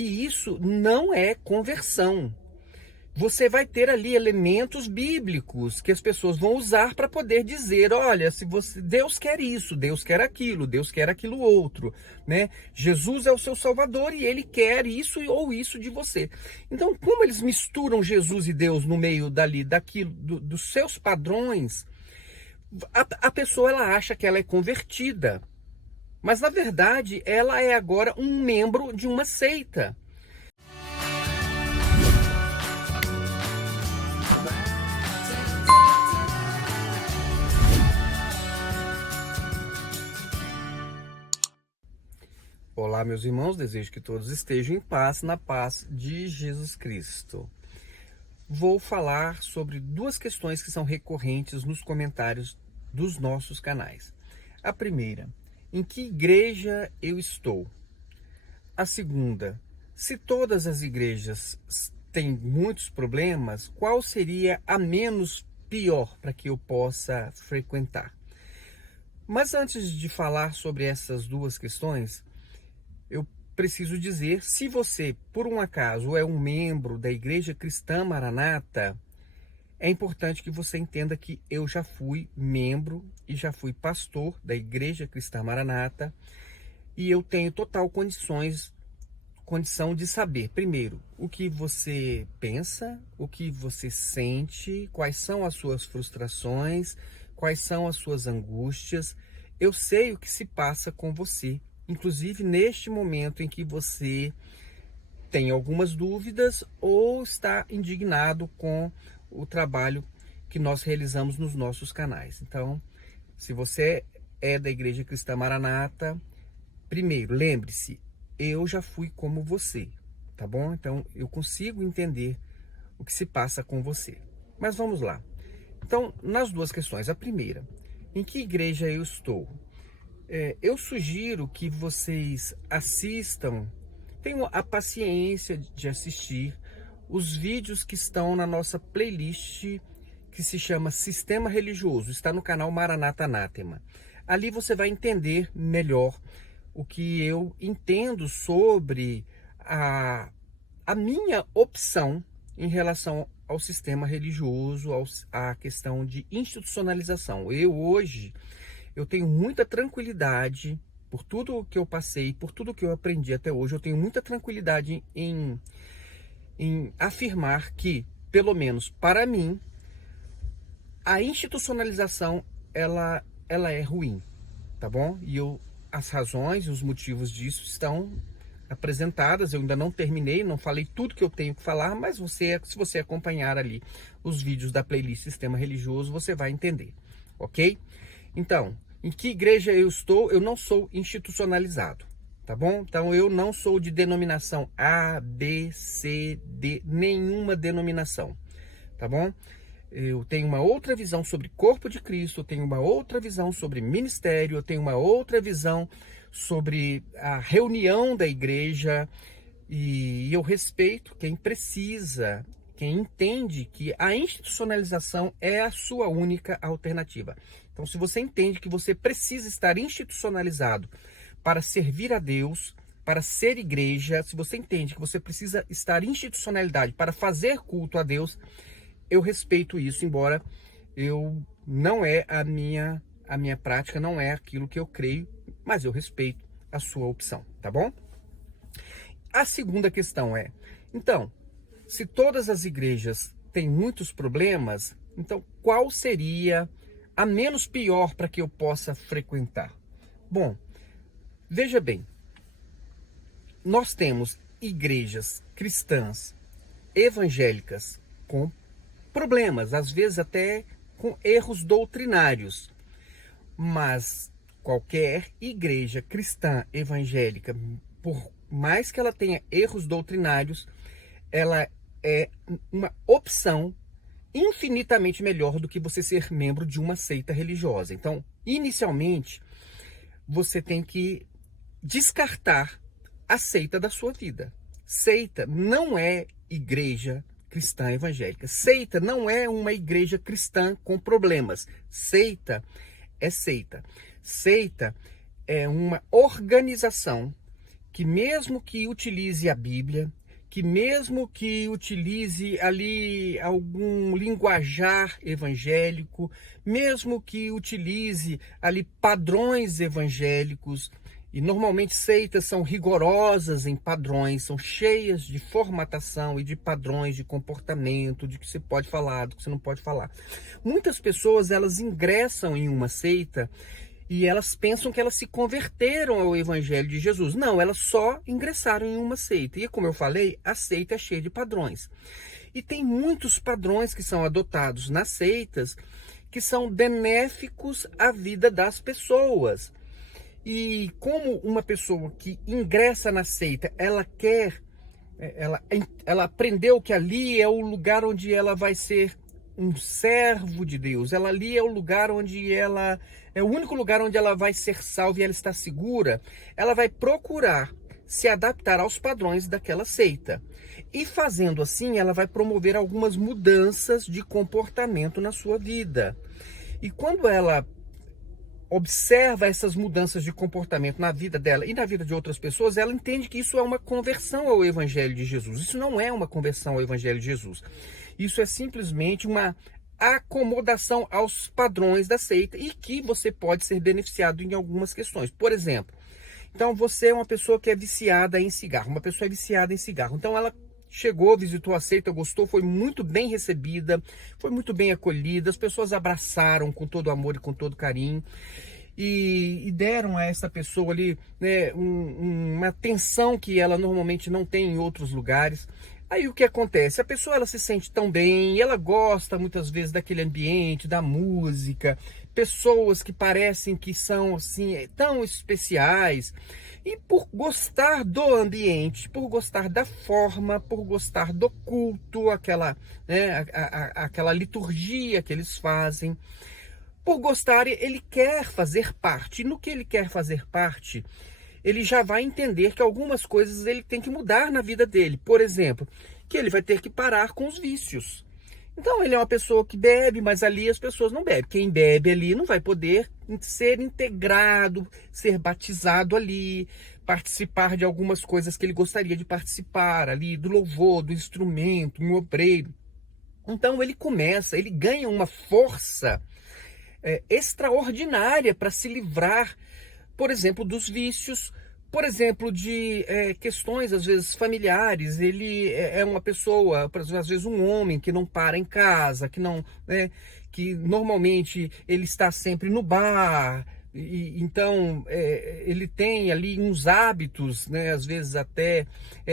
E isso não é conversão. Você vai ter ali elementos bíblicos que as pessoas vão usar para poder dizer, olha, se você, Deus quer isso, Deus quer aquilo outro, né? Jesus é o seu Salvador e ele quer isso ou isso de você. Então, como eles misturam Jesus e Deus no meio daquilo, dos seus padrões, a pessoa ela acha que ela é convertida, mas na verdade ela é agora um membro de uma seita. Olá, meus irmãos, desejo que todos estejam em paz, na paz de Jesus Cristo. Vou falar sobre duas questões que são recorrentes nos comentários dos nossos canais. A primeira, em que igreja eu estou? A segunda, se todas as igrejas têm muitos problemas, qual seria a menos pior para que eu possa frequentar? Mas antes de falar sobre essas duas questões, eu preciso dizer, se você, por um acaso, é um membro da Igreja Cristã Maranata, é importante que você entenda que eu já fui membro e já fui pastor da Igreja Cristã Maranata e eu tenho total condição de saber, primeiro, o que você pensa, o que você sente, quais são as suas frustrações, quais são as suas angústias. Eu sei o que se passa com você, inclusive neste momento em que você tem algumas dúvidas ou está indignado com o trabalho que nós realizamos nos nossos canais. Então, se você é da Igreja Cristã Maranata, primeiro, lembre-se, eu já fui como você, tá bom? Então, eu consigo entender o que se passa com você. Mas vamos lá. Então, nas duas questões. A primeira, em que igreja eu estou? Eu sugiro que vocês assistam, tenham a paciência de assistir os vídeos que estão na nossa playlist que se chama Sistema Religioso, está no canal Maranata Anátema. Ali você vai entender melhor o que eu entendo sobre a minha opção em relação ao sistema religioso, à questão de institucionalização. Eu tenho muita tranquilidade por tudo que eu passei, por tudo que eu aprendi até hoje. Eu tenho muita tranquilidade em afirmar que, pelo menos para mim, a institucionalização ela é ruim, tá bom? E as razões e os motivos disso estão apresentadas. Eu ainda não terminei, não falei tudo que eu tenho que falar, mas se você acompanhar ali os vídeos da playlist Sistema Religioso, você vai entender, ok? Então, em que igreja eu estou? Eu não sou institucionalizado, tá bom? Então, eu não sou de denominação A, B, C, D, nenhuma denominação, tá bom? Eu tenho uma outra visão sobre corpo de Cristo, eu tenho uma outra visão sobre ministério, eu tenho uma outra visão sobre a reunião da igreja, e eu respeito quem precisa, quem entende que a institucionalização é a sua única alternativa. Então, se você entende que você precisa estar institucionalizado para servir a Deus, para ser igreja, se você entende que você precisa estar institucionalidade para fazer culto a Deus, eu respeito isso, embora eu não é a minha prática, não é aquilo que eu creio, mas eu respeito a sua opção, tá bom? A segunda questão é, então, se todas as igrejas têm muitos problemas, então qual seria a menos pior para que eu possa frequentar? Bom, veja bem, nós temos igrejas cristãs, evangélicas, com problemas, às vezes até com erros doutrinários, mas qualquer igreja cristã evangélica, por mais que ela tenha erros doutrinários, ela é uma opção infinitamente melhor do que você ser membro de uma seita religiosa. Então, inicialmente, você tem que descartar a seita da sua vida. Seita não é igreja cristã evangélica. Seita não é uma igreja cristã com problemas. Seita é seita. Seita é uma organização que mesmo que utilize a Bíblia, que mesmo que utilize ali algum linguajar evangélico, mesmo que utilize ali padrões evangélicos, e normalmente seitas são rigorosas em padrões, são cheias de formatação e de padrões de comportamento, de que você pode falar, do que você não pode falar. Muitas pessoas, elas ingressam em uma seita e elas pensam que elas se converteram ao Evangelho de Jesus. Não, elas só ingressaram em uma seita. E como eu falei, a seita é cheia de padrões. E tem muitos padrões que são adotados nas seitas que são benéficos à vida das pessoas. E como uma pessoa que ingressa na seita, ela aprendeu que ali é o lugar onde ela vai ser um servo de Deus. Ela ali é o lugar onde ela é o único lugar onde ela vai ser salva e ela está segura. Ela vai procurar se adaptar aos padrões daquela seita. E fazendo assim, ela vai promover algumas mudanças de comportamento na sua vida. E quando ela observa essas mudanças de comportamento na vida dela e na vida de outras pessoas, ela entende que isso é uma conversão ao Evangelho de Jesus. Isso não é uma conversão ao Evangelho de Jesus. Isso é simplesmente uma acomodação aos padrões da seita e que você pode ser beneficiado em algumas questões. Por exemplo, então você é uma pessoa que é viciada em cigarro, uma pessoa é viciada em cigarro. Então ela chegou, visitou a seita, gostou, foi muito bem recebida, foi muito bem acolhida, as pessoas abraçaram com todo amor e com todo carinho e deram a essa pessoa ali, né, uma atenção que ela normalmente não tem em outros lugares. Aí o que acontece? A pessoa, ela se sente tão bem, ela gosta muitas vezes daquele ambiente, da música, pessoas que parecem que são assim tão especiais. E por gostar do ambiente, por gostar da forma, por gostar do culto, aquela, né, aquela liturgia que eles fazem, por gostar, ele quer fazer parte. E no que ele quer fazer parte, ele já vai entender que algumas coisas ele tem que mudar na vida dele. Por exemplo, que ele vai ter que parar com os vícios. Então ele é uma pessoa que bebe, mas ali as pessoas não bebem. Quem bebe ali não vai poder ser integrado, ser batizado ali, participar de algumas coisas que ele gostaria de participar ali, do louvor, do instrumento, um obreiro. Então ele ganha uma força extraordinária para se livrar, por exemplo, dos vícios, por exemplo, de questões, às vezes, familiares. Ele é uma pessoa, por exemplo, às vezes um homem que não para em casa, que não, né, que normalmente ele está sempre no bar, então ele tem ali uns hábitos, né, às vezes até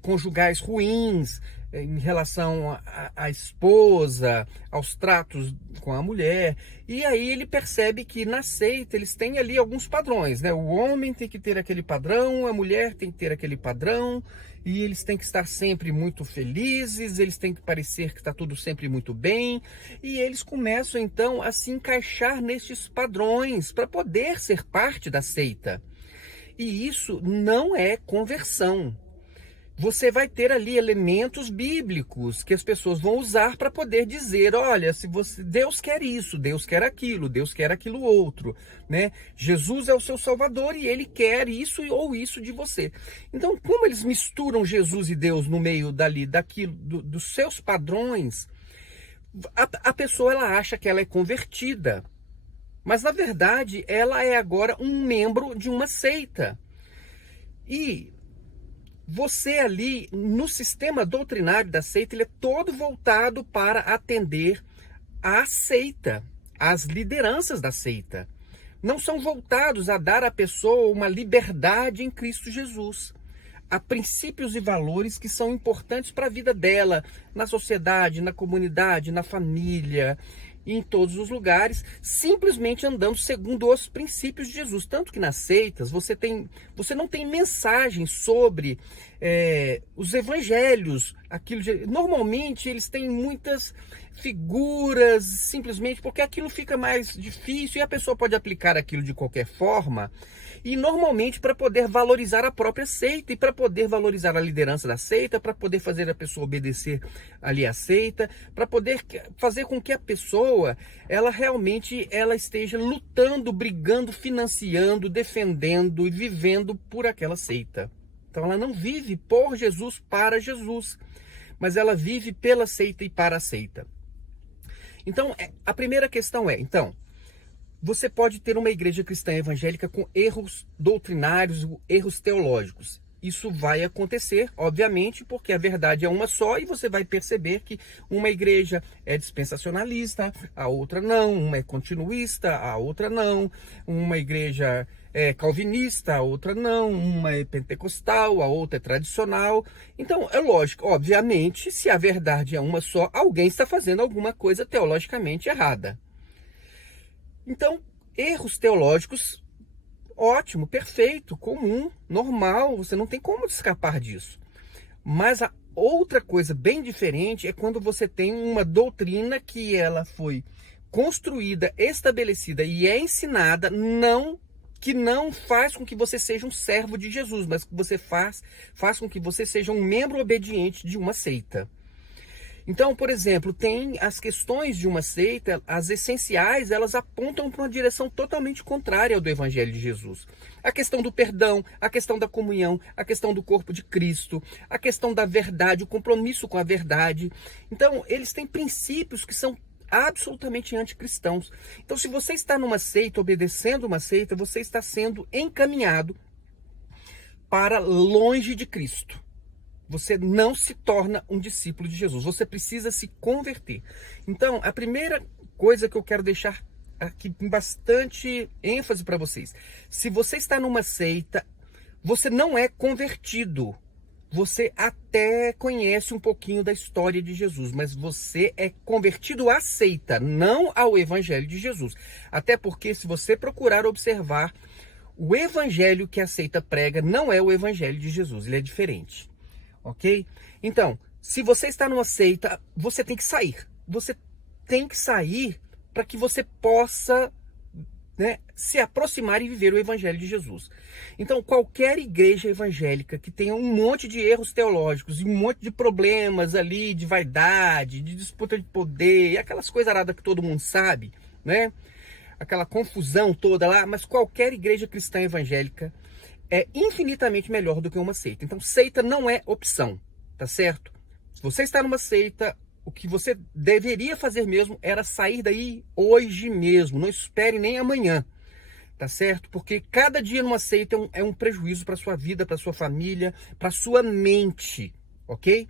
conjugais ruins, em relação à esposa, aos tratos com a mulher. E aí ele percebe que na seita eles têm ali alguns padrões, né? O homem tem que ter aquele padrão, a mulher tem que ter aquele padrão, e eles têm que estar sempre muito felizes, eles têm que parecer que está tudo sempre muito bem, e eles começam então a se encaixar nesses padrões para poder ser parte da seita. E isso não é conversão. Você vai ter ali elementos bíblicos que as pessoas vão usar para poder dizer, olha, se Deus quer isso, Deus quer aquilo outro, né? Jesus é o seu Salvador e ele quer isso ou isso de você. Então, como eles misturam Jesus e Deus no meio daquilo, dos seus padrões, a pessoa, ela acha que ela é convertida, mas na verdade ela é agora um membro de uma seita. E você ali, no sistema doutrinário da seita, ele é todo voltado para atender à seita, às lideranças da seita. Não são voltados a dar à pessoa uma liberdade em Cristo Jesus. Há princípios e valores que são importantes para a vida dela, na sociedade, na comunidade, na família, em todos os lugares, simplesmente andando segundo os princípios de Jesus. Tanto que nas seitas você não tem mensagem sobre os evangelhos. Normalmente eles têm muitas figuras, simplesmente porque aquilo fica mais difícil e a pessoa pode aplicar aquilo de qualquer forma. E normalmente para poder valorizar a própria seita e para poder valorizar a liderança da seita, para poder fazer a pessoa obedecer ali à seita, para poder fazer com que a pessoa, ela realmente esteja lutando, brigando, financiando, defendendo e vivendo por aquela seita. Então ela não vive por Jesus, para Jesus, mas ela vive pela seita e para a seita. Então, a primeira questão é, então, você pode ter uma igreja cristã evangélica com erros doutrinários, erros teológicos. Isso vai acontecer, obviamente, porque a verdade é uma só e você vai perceber que uma igreja é dispensacionalista, a outra não, uma é continuista, a outra não, uma igreja é calvinista, a outra não, uma é pentecostal, a outra é tradicional. Então, é lógico, obviamente, se a verdade é uma só, alguém está fazendo alguma coisa teologicamente errada. Então, erros teológicos, ótimo, perfeito, comum, normal, você não tem como escapar disso. Mas a outra coisa bem diferente é quando você tem uma doutrina que ela foi construída, estabelecida e é ensinada, que não faz com que você seja um servo de Jesus, mas que você faz com que você seja um membro obediente de uma seita. Então, por exemplo, tem as questões de uma seita, as essenciais, elas apontam para uma direção totalmente contrária ao do Evangelho de Jesus. A questão do perdão, a questão da comunhão, a questão do corpo de Cristo, a questão da verdade, o compromisso com a verdade. Então, eles têm princípios que são absolutamente anticristãos. Então, se você está numa seita, obedecendo uma seita, você está sendo encaminhado para longe de Cristo. Você não se torna um discípulo de Jesus. Você precisa se converter. Então, a primeira coisa que eu quero deixar aqui com bastante ênfase para vocês. Se você está numa seita, você não é convertido. Você até conhece um pouquinho da história de Jesus, mas você é convertido à seita, não ao Evangelho de Jesus. Até porque, se você procurar observar, o Evangelho que a seita prega não é o Evangelho de Jesus, ele é diferente. Ok? Então, se você está numa seita, você tem que sair. Você tem que sair para que você possa, né, se aproximar e viver o Evangelho de Jesus. Então, qualquer igreja evangélica que tenha um monte de erros teológicos e um monte de problemas ali, de vaidade, de disputa de poder, e aquelas coisas aradas que todo mundo sabe, né? Aquela confusão toda lá, mas qualquer igreja cristã evangélica é infinitamente melhor do que uma seita. Então, seita não é opção, tá certo? Se você está numa seita, o que você deveria fazer mesmo era sair daí hoje mesmo. Não espere nem amanhã, tá certo? Porque cada dia numa seita é um prejuízo para sua vida, para sua família, para sua mente, ok?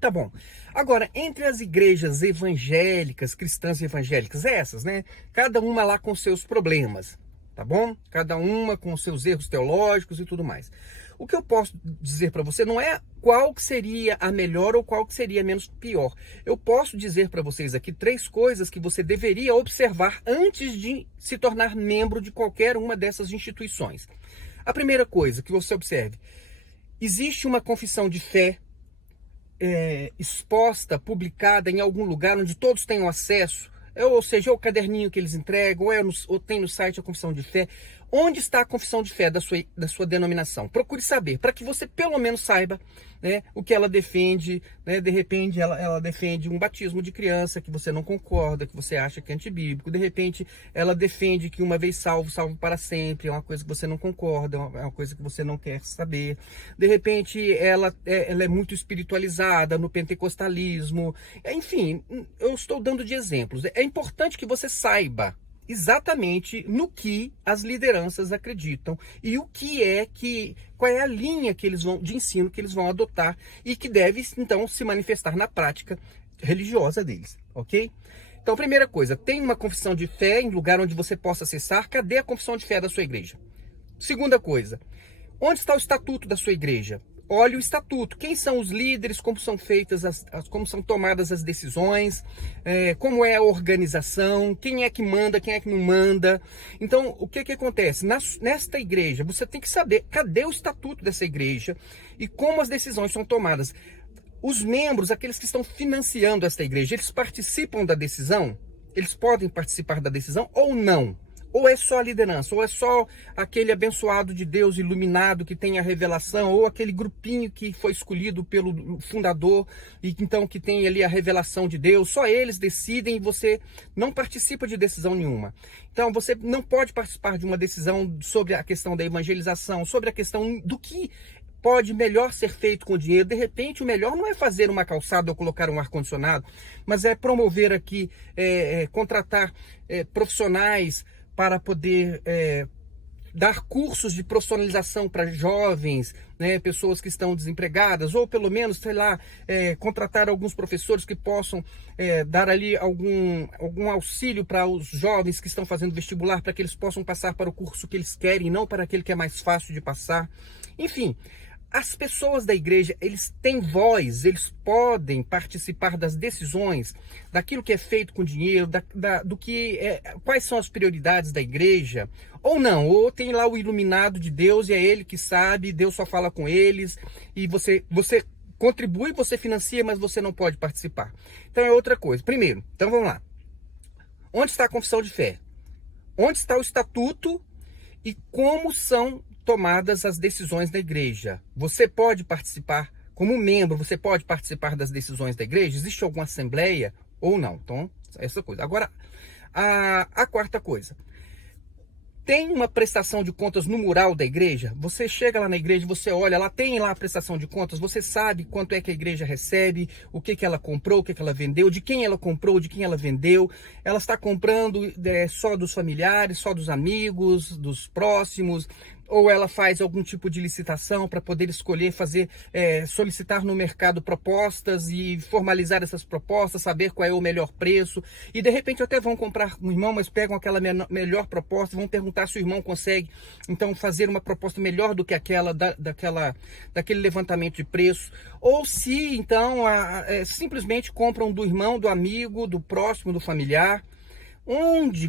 Tá bom. Agora, entre as igrejas evangélicas, cristãs evangélicas, essas, né? Cada uma lá com seus problemas. Tá bom? Cada uma com seus erros teológicos e tudo mais. O que eu posso dizer para você não é qual que seria a melhor ou qual que seria a menos pior. Eu posso dizer para vocês aqui 3 coisas que você deveria observar antes de se tornar membro de qualquer uma dessas instituições. A primeira coisa que você observe, existe uma confissão de fé exposta, publicada em algum lugar onde todos tenham acesso, ou seja, é o caderninho que eles entregam, ou tem no site a confissão de fé. Onde está a confissão de fé da sua denominação? Procure saber, para que você pelo menos saiba, né, o que ela defende. Né? De repente ela defende um batismo de criança que você não concorda, que você acha que é antibíblico. De repente ela defende que uma vez salvo, salvo para sempre. É uma coisa que você não concorda, é uma coisa que você não quer saber. De repente ela é muito espiritualizada no pentecostalismo. Enfim, eu estou dando de exemplos. É importante que você saiba exatamente no que as lideranças acreditam e qual é a linha que eles de ensino que eles vão adotar e que deve então se manifestar na prática religiosa deles, ok? Então, primeira coisa, tem uma confissão de fé em lugar onde você possa acessar. Cadê a confissão de fé da sua igreja? Segunda coisa, onde está o estatuto da sua igreja? Olhe o estatuto, quem são os líderes, como são feitas, como são tomadas as decisões, como é a organização, quem é que manda, quem é que não manda. Então, o que acontece? Nesta igreja, você tem que saber cadê o estatuto dessa igreja e como as decisões são tomadas. Os membros, aqueles que estão financiando esta igreja, eles participam da decisão? Eles podem participar da decisão ou não? Ou é só a liderança, ou é só aquele abençoado de Deus, iluminado, que tem a revelação, ou aquele grupinho que foi escolhido pelo fundador e então que tem ali a revelação de Deus. Só eles decidem e você não participa de decisão nenhuma. Então você não pode participar de uma decisão sobre a questão da evangelização, sobre a questão do que pode melhor ser feito com dinheiro. De repente, o melhor não é fazer uma calçada ou colocar um ar-condicionado, mas é promover aqui, contratar profissionais para poder dar cursos de profissionalização para jovens, né, pessoas que estão desempregadas, ou pelo menos, sei lá, contratar alguns professores que possam dar ali algum auxílio para os jovens que estão fazendo vestibular, para que eles possam passar para o curso que eles querem, não para aquele que é mais fácil de passar. Enfim, as pessoas da igreja, eles têm voz, eles podem participar das decisões, daquilo que é feito com dinheiro, do que quais são as prioridades da igreja, ou não, ou tem lá o iluminado de Deus e é ele que sabe, Deus só fala com eles, e você contribui, você financia, mas você não pode participar. Então é outra coisa. Primeiro, então vamos lá. Onde está a confissão de fé? Onde está o estatuto e como são tomadas as decisões da igreja? Você pode participar, como membro, você pode participar das decisões da igreja? Existe alguma assembleia ou não? Então, essa coisa. Agora, a quarta coisa. Tem uma prestação de contas no mural da igreja? Você chega lá na igreja, você olha, lá tem lá a prestação de contas, você sabe quanto é que a igreja recebe, o que ela comprou, o que ela vendeu, de quem ela comprou, de quem ela vendeu. Ela está comprando só dos familiares, só dos amigos, dos próximos, ou ela faz algum tipo de licitação para poder escolher, solicitar no mercado propostas e formalizar essas propostas, saber qual é o melhor preço, e de repente até vão comprar um irmão, mas pegam aquela melhor proposta, vão perguntar se o irmão consegue então fazer uma proposta melhor do que aquela daquele levantamento de preço, ou se então simplesmente compram do irmão, do amigo, do próximo, do familiar.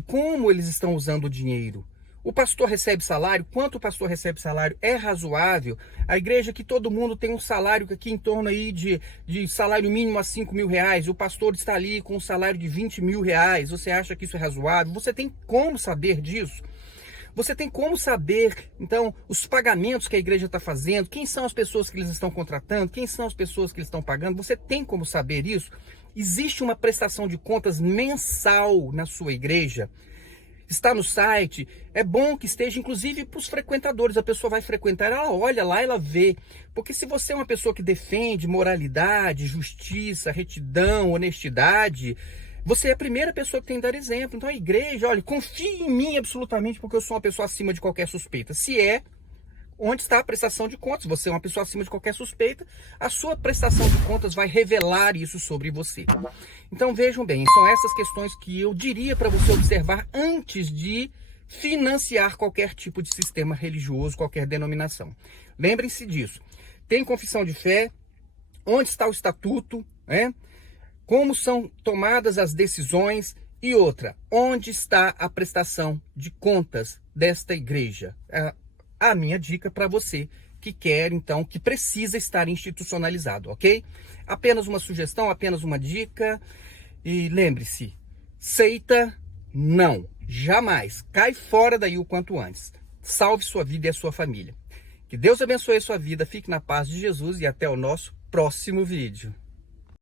Como eles estão usando o dinheiro? O pastor recebe salário? Quanto o pastor recebe salário? É razoável? A igreja que todo mundo tem um salário aqui em torno aí de salário mínimo a 5 mil reais. O pastor está ali com um salário de 20 mil reais. Você acha que isso é razoável? Você tem como saber disso? Você tem como saber, então, os pagamentos que a igreja está fazendo? Quem são as pessoas que eles estão contratando? Quem são as pessoas que eles estão pagando? Você tem como saber isso? Existe uma prestação de contas mensal na sua igreja? Está no site, é bom que esteja, inclusive para os frequentadores. A pessoa vai frequentar, ela olha lá, ela vê. Porque se você é uma pessoa que defende moralidade, justiça, retidão, honestidade, você é a primeira pessoa que tem que dar exemplo. Então a igreja, olha, confie em mim absolutamente, porque eu sou uma pessoa acima de qualquer suspeita. Onde está a prestação de contas? Você é uma pessoa acima de qualquer suspeita, a sua prestação de contas vai revelar isso sobre você. Então vejam bem, são essas questões que eu diria para você observar antes de financiar qualquer tipo de sistema religioso, qualquer denominação. Lembrem-se disso. Tem confissão de fé, onde está o estatuto, né? Como são tomadas as decisões e outra, onde está a prestação de contas desta igreja? A minha dica para você que quer, então, que precisa estar institucionalizado, ok? Apenas uma sugestão, apenas uma dica. E lembre-se, seita, não, jamais. Cai fora daí o quanto antes. Salve sua vida e a sua família. Que Deus abençoe a sua vida, fique na paz de Jesus e até o nosso próximo vídeo.